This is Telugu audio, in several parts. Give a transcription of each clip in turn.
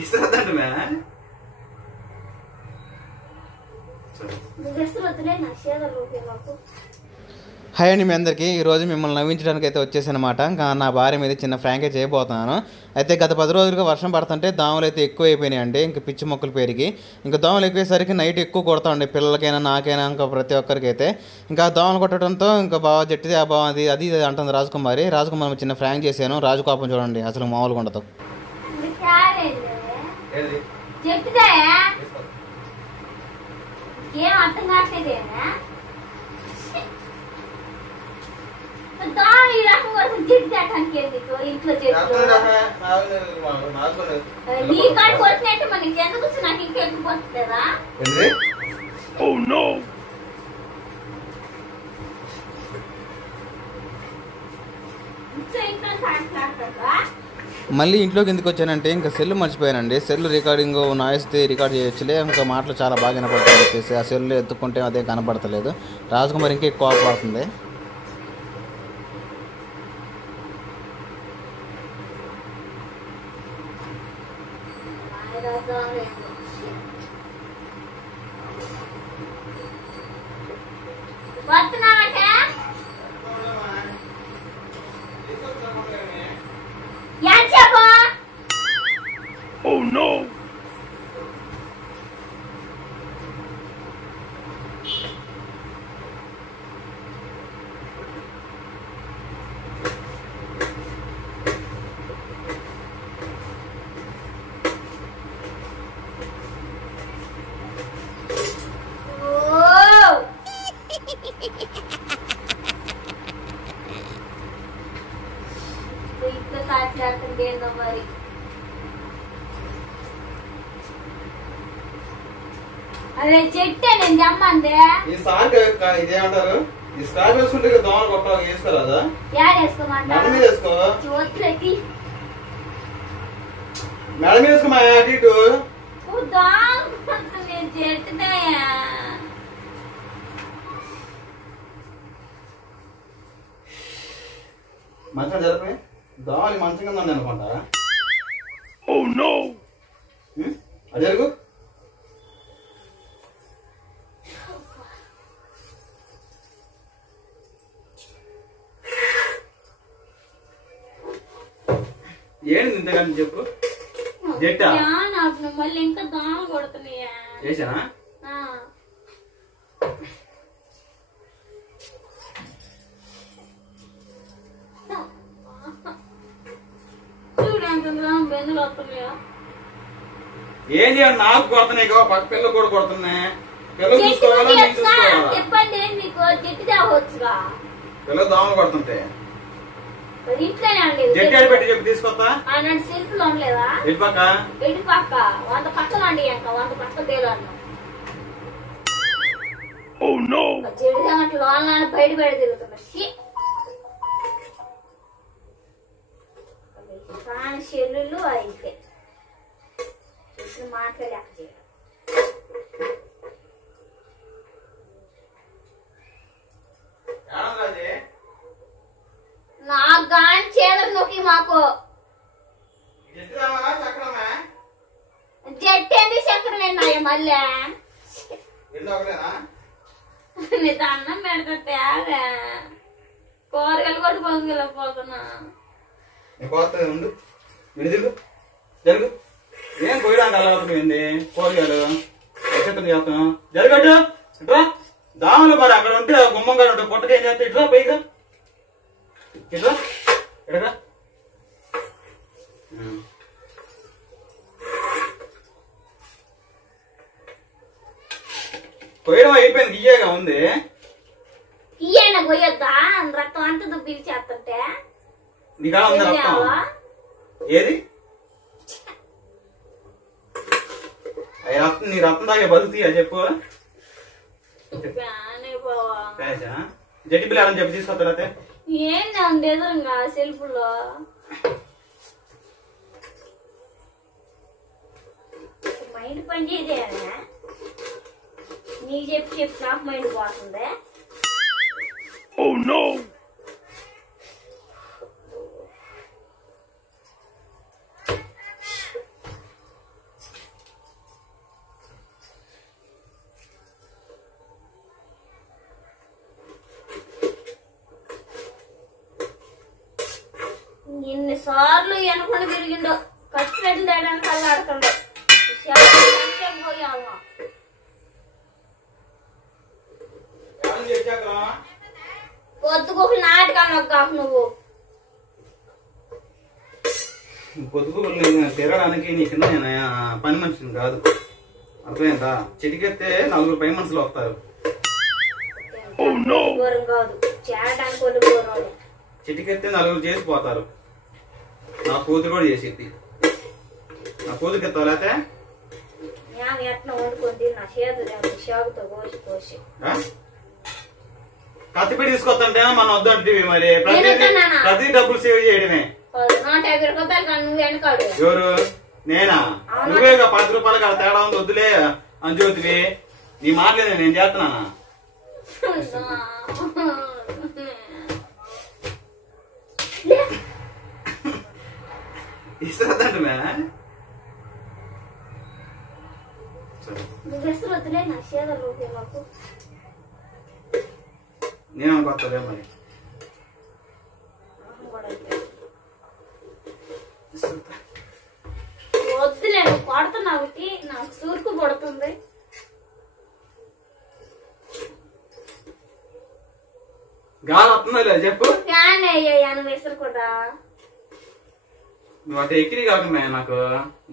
ఇస్తుందండి మే హాయ్ అండి మీ అందరికీ. ఈరోజు మిమ్మల్ని నవ్వించడానికి అయితే వచ్చేసానమాట. ఇంకా నా భార్య మీద చిన్న ఫ్రాంకే చేయబోతున్నాను. అయితే గత 10 రోజులుగా వర్షం పడుతుంటే దోమలు అయితే ఎక్కువ అయిపోయినాయండి. ఇంకా పిచ్చి మొక్కలు పెరిగి ఇంకా దోమలు ఎక్కువేసరికి నైట్ ఎక్కువ కొడతామండి, పిల్లలకైనా నాకైనా ఇంకా ప్రతి ఒక్కరికి అయితే. ఇంకా దోమలు కొట్టడంతో ఇంకా బాగా జట్టిది ఆ బాగుంది అది అంటుంది రాజకుమారి. చిన్న ఫ్రాంక్ చేశాను. రాజు కోపం చూడండి అసలు మామూలుగా ఉండదు. ఇంట్లో మనకి ఎందుకు నాకు ఇంకెక్కుపోతుందా? మళ్ళీ ఇంట్లోకి ఎందుకు వచ్చానంటే ఇంకా సెల్ మర్చిపోయానండి. సెల్ రికార్డింగ్ నాయిస్ రికార్డ్ చేయొచ్చులే, ఇంకా మాటలు చాలా బాగా వినపడతాయి చెప్పేసి ఆ సెల్ ఎత్తుకుంటే అదే కనపడతలేదు. రాజకుమారి ఇంకా ఎక్కువ పడుతుంది. Oh no! మరి అదే చెట్టే నేను జమ్మందే. ఈ సాంగ్ ఇదేమంటారు? ఈ స్కార్ఫ్ వేసుకుంటే దోమలు కొట్టాలి, వేసుకోరాదా? యాడ్ వేసుకోమంటా? మేడం మీద వేసుకో. చూత్రకి మేడం మీద వేసుకో. మా అటు ఇటు నేను చెట్టుదయ్యా. మంచం జరపే దోమలు మంచం కింద ఉంది అనుకుంటా. అది జరుగు. ఏంటి ఇంతగాని చెప్పు. జట్టా నాకు మళ్ళీ ఇంకా దోమలు కొడుతున్నాయా? చేసానా? చూడు ఎంత బెందులు వస్తున్నాయా? ఏం చేయాలి? నాకు కొడుతున్నాయి, పక్క పిల్లలు కూడా కొడుతున్నాయి. పిల్లలు చూసుకోవాలా చెప్పండి. మీకు చెట్టు తేవచ్చుగా. పిల్లలు దోమలు కొడుతుంటే ఇంట్లోనే జట్టు పెట్టి చెప్పి తీసుకొస్తా. సెల్ఫ్ లో ఉండలేదా? ఎటు పక్క? ఎటు పక్క 100 పక్కలు అండి. ఇంకా 100 పక్కలు తేలాను. చెడు అట్లా లోన బయట తిరుగుతున్నా. చెల్లులు అయితే మాట్లాడే నాకు గాని చేదరు నొక్కి మాకు జట్టేంది చక్రం విన్నాయి. మళ్ళీ నీతో అన్నం పెడతా కూరగాయలు కూడా పొంగలేకపోతున్నా. జరుగు. ఏం పోయడానికి అలవాటు కూరగాయలు చెప్తాను చేస్తాను. జరగట్టు ఇట్రా. దాములు మరి అక్కడ ఉంటే గుమ్మంగా ఉంటాయి. పొట్టకి ఏం చేస్తా? ఇట్లా పైగా ఇట్లా ఎడగా పోయడం అయిపోయింది. గియ్యగా ఉంది. ఇయ్యైనా పోయొద్దా? రక్తం అంతా దుబ్బిలు చేస్తుంటే నీకా ఉంది రక్తం. ఏది అవి రక్తం? నీ రక్తం తాగే బతుకుతీయా చెప్పు. జట్టి పిల్లని చెప్పి తీసుకొస్తా. ఏంది ఉండేది ఇంకా సెల్ఫ్ లో మైండ్ పని చేయదే. నీకు చెప్పి నాకు మైండ్ పోతుంది. ఇన్నిసార్లు వెనకుండా తిరిగిండో ఖర్చు పెట్టి తేడానికి అల్లాడుతుండో పోయావా పొద్దుకోకి నాటకాలు కాకు నువ్వు పొద్దుకోలు తిరగడానికి నీ కింద నేను పని మనిషిని కాదు, అర్థమైందా? చిటికెత్తే 4 పై మనుషులు వస్తారు. కాదు చేయడానికి చిటికెత్తే 4 చేసిపోతారు. నా కూతురు కూడా చేసేది. నా కూతురికి ఎత్తావు లేకపోతే ఎట్లా వండుకొని నా చేతులు షాకుతో కోసి కోసి కత్తిపీడి తీసుకొస్తుంటే మనం వద్దంటే మరి ప్రతి డబ్బులు సేవ్ చేయడమే. 150 రూపాయలు కానీ నువ్వు వెనకాడు. ఎవరు? నేనా? నువ్వే 10 రూపాయలు కదా తేడా ఉంది, వద్దులే అని చూతివి. నీ మాటలేదు, నేను చేస్తున్నానా? ఇస్తుందంటే నువ్వు ఎసరు వద్దులే నా చేతులు రూపాయి మాకు. నేను అనుకోలే మరి వద్దులే, నువ్వు కొడుతున్నావు నాకు సూర్కు పడుతుంది. గాలి వస్తుందా చెప్పు. ఫ్యాన్ అయ్యా నువ్వు ఎసరు కూడా నువ్వు అటు ఎక్కిరి కాక నాకు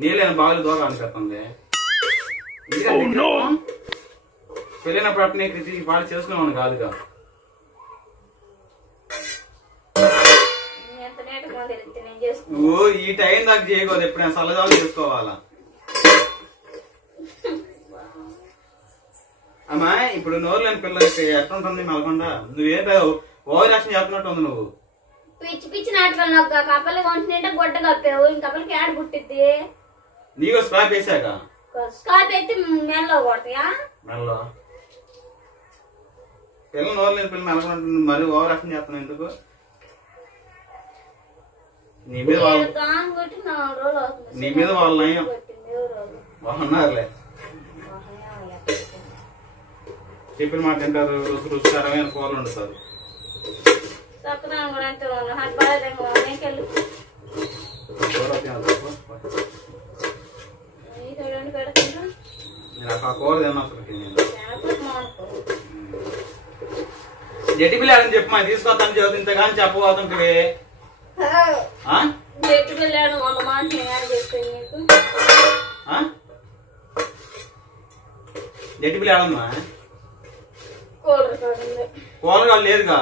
నీళ్ళైన బాగా దూరం అనిపిస్తుంది. పెళ్ళినప్పుడు అట్నే పాడు చేసుకున్నాను కాదుగా. నువ్వు ఈ టైం దాకా చేయకూడదు, ఎప్పుడైనా చల్లదాలు చేసుకోవాలా. అమ్మా ఇప్పుడు నోరు లేని పిల్లలకి ఎట్లా ఉంటుంది మలకుండా? నువ్వే ఓవర్ యాక్షన్ చేస్తున్నట్టు ఉంది. నువ్వు పిచ్చి పిచ్చి నాటకాలు నాకు కప్పలు కొంటున్నట్టే గుడ్డ కప్పావు, ఇంకప్పలకి ఏడ గుట్టిద్ది. నీకు స్క్రాప్ వేసాక స్కార్ప్ అయితే మెల్లో కొడతాయా? మెల్లో పిల్లలు నోరు లేని పిల్లలు మెలకుంటుంది, మరి ఓవర్ యాక్షన్ చేస్తున్నావు ఎందుకు? నీ మీద వాళ్ళు బాగున్నారులే, చెప్పిన మాట తింటారు, రుచికరమైన కూరలు వండుతారు. ఆ కూర తిన్నా జట్టి పిల్లాడని చెప్పు, మా తీసుకొస్తాను చదువు ఇంతగాని చెప్పబోతుంటే. జట్టు పిల్లాడు 100 మాటలు చెప్పాను నీకు. జట్టి పిల్లాడమ్మా కూలర్ లేదుగా.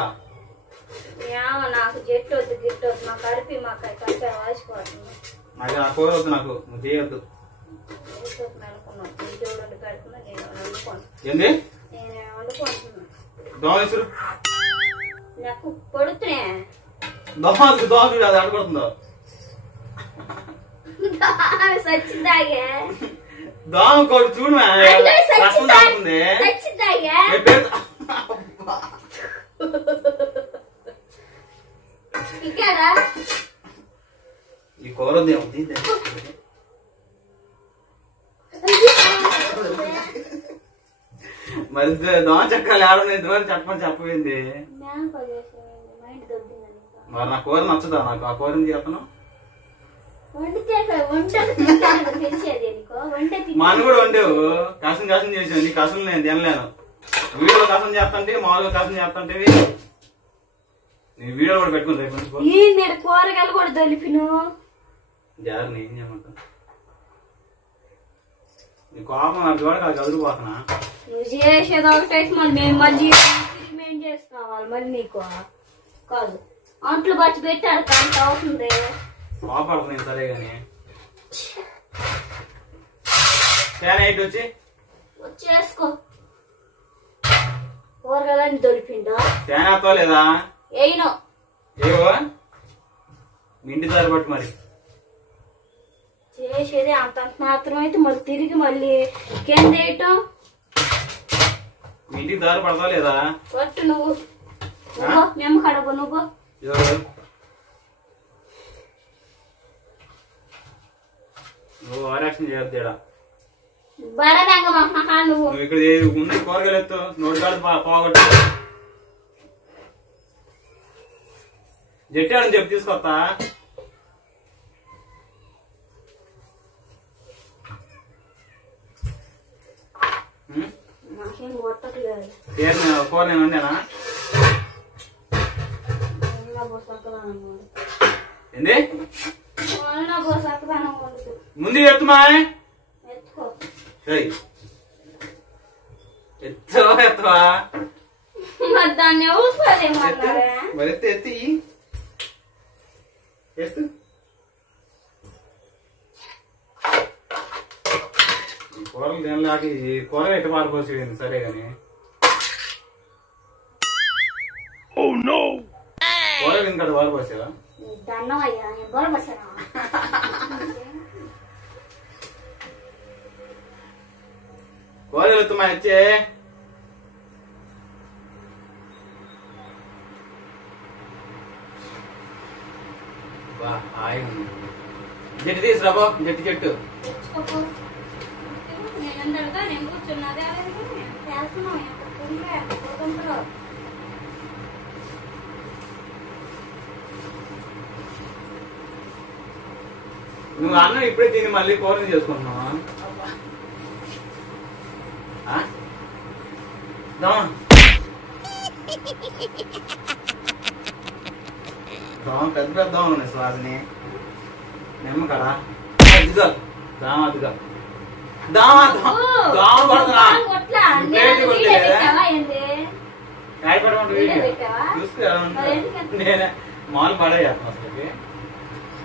నాకు జట్టు వద్దు గిట్టు వద్దు, మా కడిపి మా కడిపి వాసిపోతుంది. నాకు ఆ కూర వద్దు, నాకు నువ్వు చేయొద్దు. ఏంది దోమేశ్వరు నాకు పడుతున్నా దోమ అది అడగడుతుందో సచ్చిదాగే దోమ కొడు చూడు రసం తాగుతుంది. ఈ కూర మరి దోమ చక్రాలు ఆడలేదు చెప్పమని చెప్పపోయింది. మరి నా కూర నచ్చదా? నాకు ఆ కూరని చేస్తాను. మా అన్న కూడా వండేవు, కసం కసం చేసావు. నీ కసం నేను తినలేను. వీడియో కసం చేస్తాంటే మామూలుగా కసం చేస్తాంటే నీ వీడియో కూడా పెట్టుకుని రేపు కూరగాయలు కూడా దొలిపిను జాగ్రత్త. ఏం చేయమంటా? నీ కోపం నాకు కూడా కాదు కదురుపోతున్నా. నువ్వు చేసేది ఒకటైతే మళ్ళీ చేసుకోవాలి. మళ్ళీ నీకు కాదు అంట్లు బచ్చి పెట్టాడు అంత అవుతుంది. కోపడుతుంది సరే గాని ఫ్యాన్ ఎయిట్ వచ్చేసుకో. కూరగాయలని దొలిపిండా ఫ్యాన్ వేస్తావా లేదా? ఏయినో ఏవో మీ ఇంటి దారి బట్టి మరి చేసేది అంత మాత్రం అయితే మళ్ళీ తిరిగి మళ్ళీ కింద వేయటం. మీ ఇంటికి దారి పడతా లేదా? పట్టు నువ్వు మేము కడప నువ్వు నువ్వు ఆరాక్షన్ చేయొద్దు. బడదాక మాకు నువ్వు ఇక్కడ ఉన్న కూరగాయలు ఎత్తు నోటి కాదు పోగొట్టు. జట్టాడని చెప్పి తీసుకొస్తా. నాకేం కొట్టట్లేదు. కూర నేను వండానా? ఏంది ముందు ఎత్తుమా. ఎత్తువా దాన్ని మరి ఎత్తి ఎత్తు. కూరలు తినలేక ఈ కూర ఎట్టు పారిపోయింది. సరే గాని కూర ఇంకా పారిపోసావా? దన్నమయ్యా గొడవచ్చాను. కూరలు ఎత్తుమా వచ్చే. జట్టు తీసుకురాబో. జట్టు నేను కూర్చున్నదే నువ్వు అన్నం ఇప్పుడే తిని మళ్ళీ కూరని చేసుకుంటున్నావా? పెద్ద పెద్ద ఉన్నాయి శ్వాసని. నిమ్మకడా అదిగా దామ అదిగా దామ దామ పడుతున్నా. చూసుకో నేనే మాలు పడేయాను అసలుకి.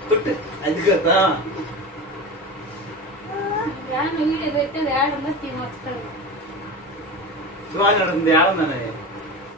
పుట్టు అది కదా సువాసన అడుగుతుంది. ఏడుందని